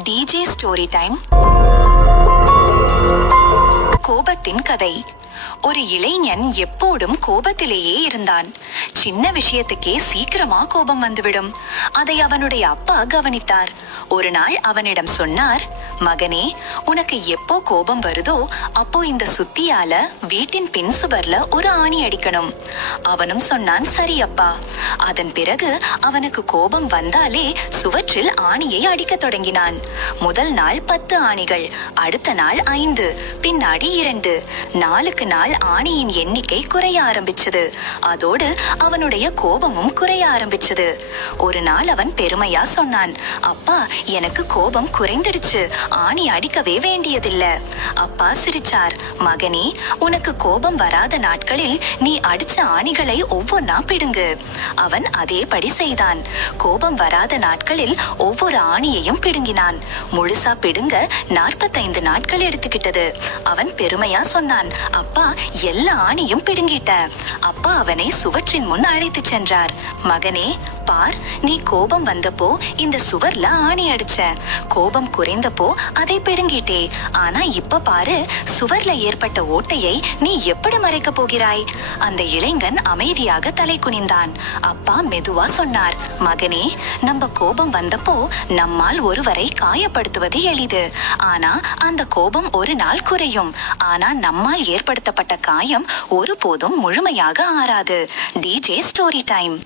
DJ story time. கோபத்தின் கதை. ஒரு இளைஞன் எப்போதும் கோபத்திலேயே இருந்தான். சின்ன விஷயத்துக்கே சீக்கிரமா கோபம் வந்துவிடும். அதை அவனுடைய அப்பா கவனித்தார். ஒரு நாள் அவனிடம் சொன்னார், மகனே, உனக்கு எப்போ கோபம் வருதோ அப்போ இந்த சுத்தியால வீட்டின் பின் சுவர்ல ஒரு ஆணி அடிக்கணும். அவனும் சொன்னான், சரி அப்பா. அதன் பிறகு அவனுக்கு கோபம் வந்தாலே சுவற்றில் ஆணியை அடிக்க தொடங்கினான். முதல் நாள் 10 ஆணிகள், அடுத்த நாள் 5, பின்னாடி 2. நாளுக்கு நாள் ஆணியின் எண்ணிக்கை குறைய ஆரம்பிச்சது. அதோடு அவனுடைய கோபமும் குறைய ஆரம்பிச்சது. ஒரு நாள் அவன் பெருமையா சொன்னான், அப்பா, எனக்கு கோபம் குறைந்துடுச்சு, ஆணி அடிக்கவே வேண்டியதில்ல. அப்பா சிரிச்சார். மகனே, உனக்கு கோபம் வராத நாட்களில் நீ அடிச்ச ஆணிகளை ஒவ்வொன்னா பிடுங்கு. அவன் அதேபடி செய்தான். கோபம் வராத நாட்களில் ஒவ்வொரு ஆணியையும் பிடுங்கினான். முழுசா பிடுங்க 45 நாட்கள் எடுத்துக்கிட்டது. அவன் பெருமையா சொன்னான், அப்பா, எல்லா ஆணியும் பிடுங்கிட்ட. அப்பா அவனை சுவற்றின் முன் அழைத்து சென்றார். மகனே, பார், நீ கோபம் வந்தப்போ இந்த சுவர்ல ஆணி அடிச்ச. கோபம் குறைந்தப்போ அதை பிடுங்கிட்டே. ஆனா இப்ப பாரு, சுவர்ல ஏற்பட்ட ஓட்டையை நீ எப்படி மறைக்க போகிறாய்? அந்த இளைஞன் அமைதியாக தலை குனிந்தான். அப்பா மெதுவா சொன்னார், மகனே, நம்ம கோபம் வந்தப்போ நம்மால் ஒருவரை காயப்படுத்துவது எளிது. ஆனா அந்த கோபம் ஒரு நாள் குறையும். ஆனா நம்மால் ஏற்படுத்தப்பட்ட காயம் ஒருபோதும் முழுமையாக ஆறாது. DJ story time.